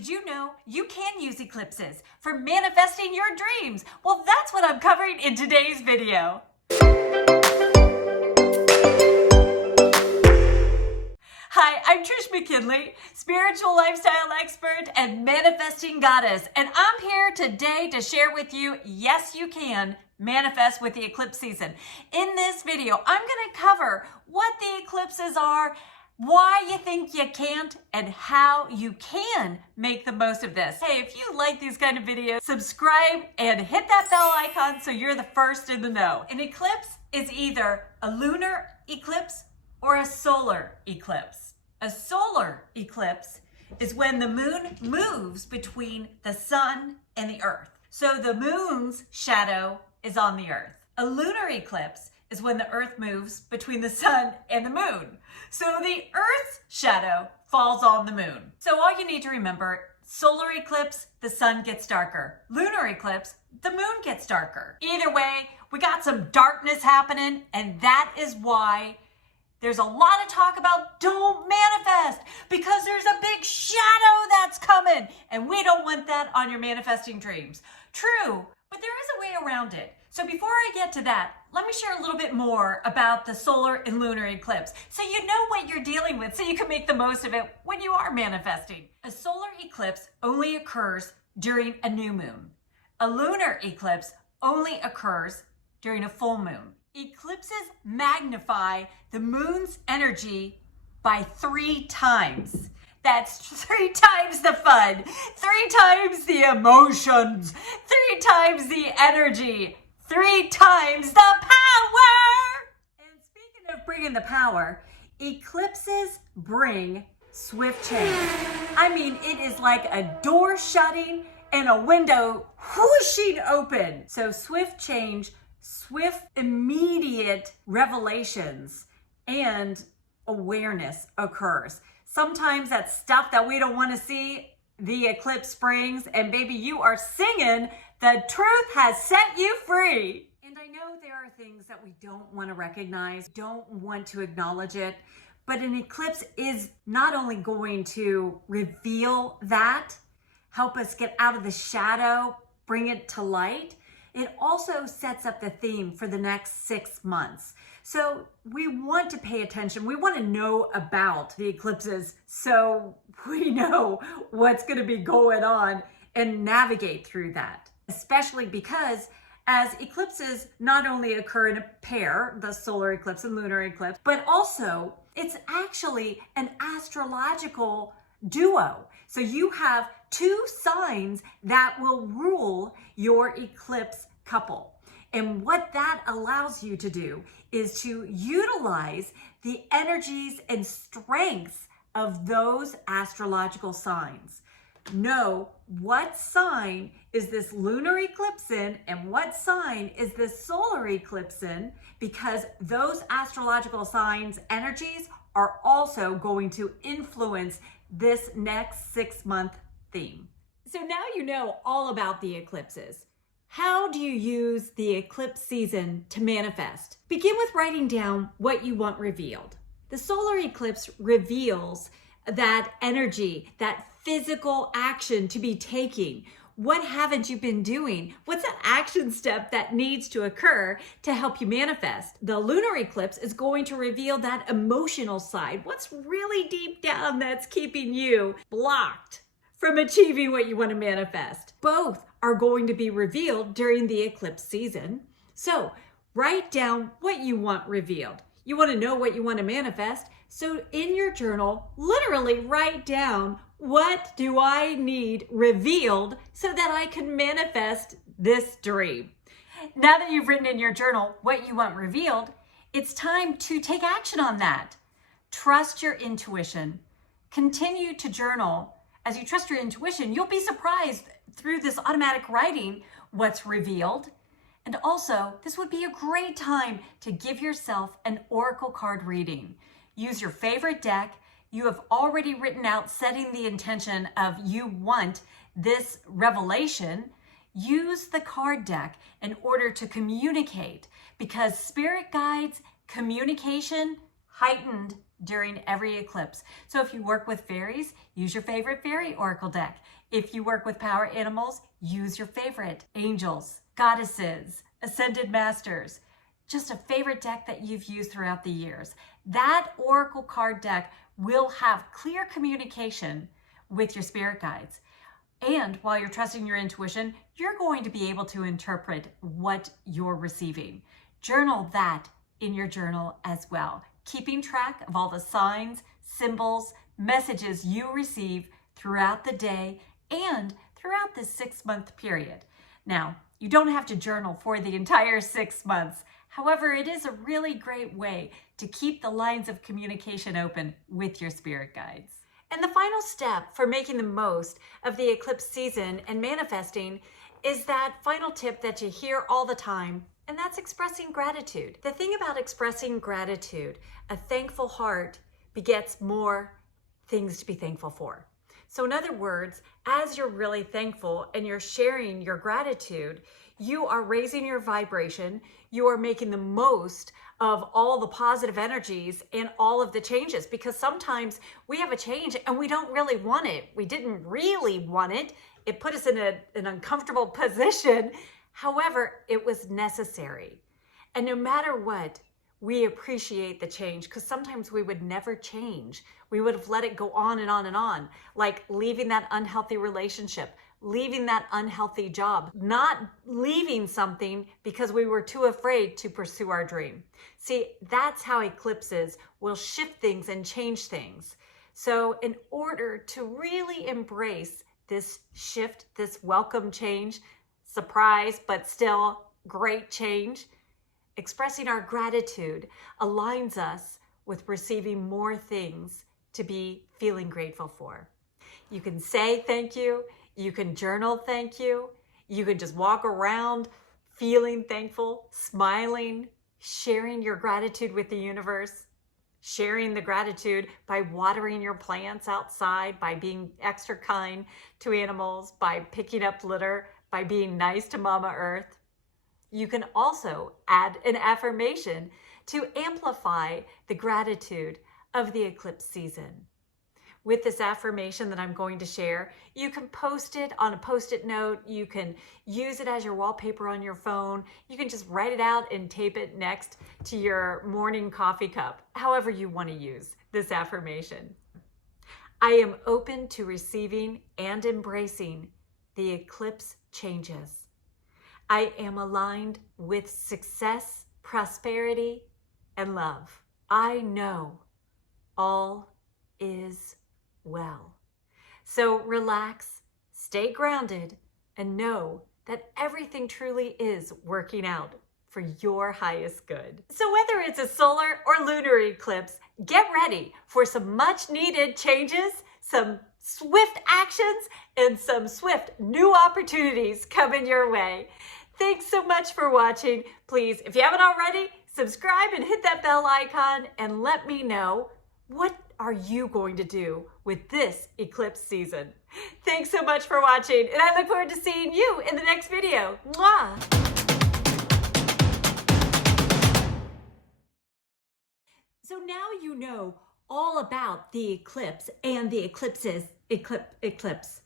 Did you know you can use eclipses for manifesting your dreams? Well, that's what I'm covering in today's video. Hi, I'm Trish McKinley, spiritual lifestyle expert and manifesting goddess, and I'm here today to share with you, yes, you can manifest with the eclipse season. In this video, I'm going to cover what the eclipses are, why you think you can't, and how you can make the most of this. Hey, if you like these kind of videos, subscribe and hit that bell icon so you're the first in the know. An eclipse is either a lunar eclipse or a solar eclipse. A solar eclipse is when the moon moves between the sun and the earth. So the moon's shadow is on the earth. A lunar eclipse is when the earth moves between the sun and the moon. So the earth's shadow falls on the moon. So all you need to remember, solar eclipse, the sun gets darker. Lunar eclipse, the moon gets darker. Either way, we got some darkness happening, and that is why there's a lot of talk about don't manifest, because there's a big shadow that's coming, and we don't want that on your manifesting dreams. True, but there is a way around it. So before I get to that, let me share a little bit more about the solar and lunar eclipse so you know what you're dealing with, so you can make the most of it when you are manifesting. A solar eclipse only occurs during a new moon. A lunar eclipse only occurs during a full moon. Eclipses magnify the moon's energy by 3 times. That's 3 times the fun, 3 times the emotions, 3 times the energy, 3 times the power. And speaking of bringing the power, eclipses bring swift change. I mean, it is like a door shutting and a window whooshing open. So swift change, swift, immediate revelations and awareness occurs. Sometimes that stuff that we don't want to see, the eclipse brings, and baby, you are singing, the truth has set you free. And I know there are things that we don't want to recognize, don't want to acknowledge it, but an eclipse is not only going to reveal that, help us get out of the shadow, bring it to light, it also sets up the theme for the next 6 months. So we want to pay attention. We want to know about the eclipses so we know what's going to be going on and navigate through that. Especially because as eclipses not only occur in a pair, the solar eclipse and lunar eclipse, but also it's actually an astrological duo. So you have 2 signs that will rule your eclipse couple. And what that allows you to do is to utilize the energies and strengths of those astrological signs. Know what sign is this lunar eclipse in and what sign is this solar eclipse in, because those astrological signs' energies are also going to influence this next 6-month theme. So now you know all about the eclipses. How do you use the eclipse season to manifest? Begin with writing down what you want revealed. The solar eclipse reveals that energy, that physical action to be taking. What haven't you been doing? What's that action step that needs to occur to help you manifest? The lunar eclipse is going to reveal that emotional side. What's really deep down that's keeping you blocked from achieving what you want to manifest? Both are going to be revealed during the eclipse season. So write down what you want revealed. You want to know what you want to manifest. So in your journal, literally write down, what do I need revealed so that I can manifest this dream? Now that you've written in your journal what you want revealed, it's time to take action on that. Trust your intuition. Continue to journal. As you trust your intuition, you'll be surprised through this automatic writing what's revealed. And also, this would be a great time to give yourself an oracle card reading. Use your favorite deck. You have already written out setting the intention of you want this revelation. Use the card deck in order to communicate, because spirit guides communication heightened during every eclipse. So if you work with fairies, use your favorite fairy oracle deck. If you work with power animals, use your favorite angels, goddesses, ascended masters, just a favorite deck that you've used throughout the years. That oracle card deck will have clear communication with your spirit guides. And while you're trusting your intuition, you're going to be able to interpret what you're receiving. Journal that in your journal as well, keeping track of all the signs, symbols, messages you receive throughout the day and throughout this 6-month period. Now, you don't have to journal for the entire 6 months. However, it is a really great way to keep the lines of communication open with your spirit guides. And the final step for making the most of the eclipse season and manifesting is that final tip that you hear all the time, and that's expressing gratitude. The thing about expressing gratitude, a thankful heart begets more things to be thankful for. So in other words, as you're really thankful and you're sharing your gratitude, you are raising your vibration, you are making the most of all the positive energies and all of the changes, because sometimes we have a change and we don't really want it. We didn't really want it. It put us in an uncomfortable position. However, it was necessary. And no matter what, we appreciate the change, because sometimes we would never change. We would have let it go on and on and on, like leaving that unhealthy relationship, leaving that unhealthy job, not leaving something because we were too afraid to pursue our dream. See, that's how eclipses will shift things and change things. So in order to really embrace this shift, this welcome change, surprise, but still great change, expressing our gratitude aligns us with receiving more things to be feeling grateful for. You can say thank you. You can journal thank you. You can just walk around feeling thankful, smiling, sharing your gratitude with the universe, sharing the gratitude by watering your plants outside, by being extra kind to animals, by picking up litter, by being nice to Mama Earth. You can also add an affirmation to amplify the gratitude of the eclipse season. With this affirmation that I'm going to share, you can post it on a Post-it note. You can use it as your wallpaper on your phone. You can just write it out and tape it next to your morning coffee cup, however you want to use this affirmation. I am open to receiving and embracing the eclipse changes. I am aligned with success, prosperity, and love. I know all is well. So relax, stay grounded, and know that everything truly is working out for your highest good. So whether it's a solar or lunar eclipse, get ready for some much needed changes, some swift actions, and some swift new opportunities coming your way. Thanks so much for watching. Please, if you haven't already, subscribe and hit that bell icon and let me know, what are you going to do with this eclipse season? Thanks so much for watching, and I look forward to seeing you in the next video. Mwah! So now you know all about the eclipse and the eclipse.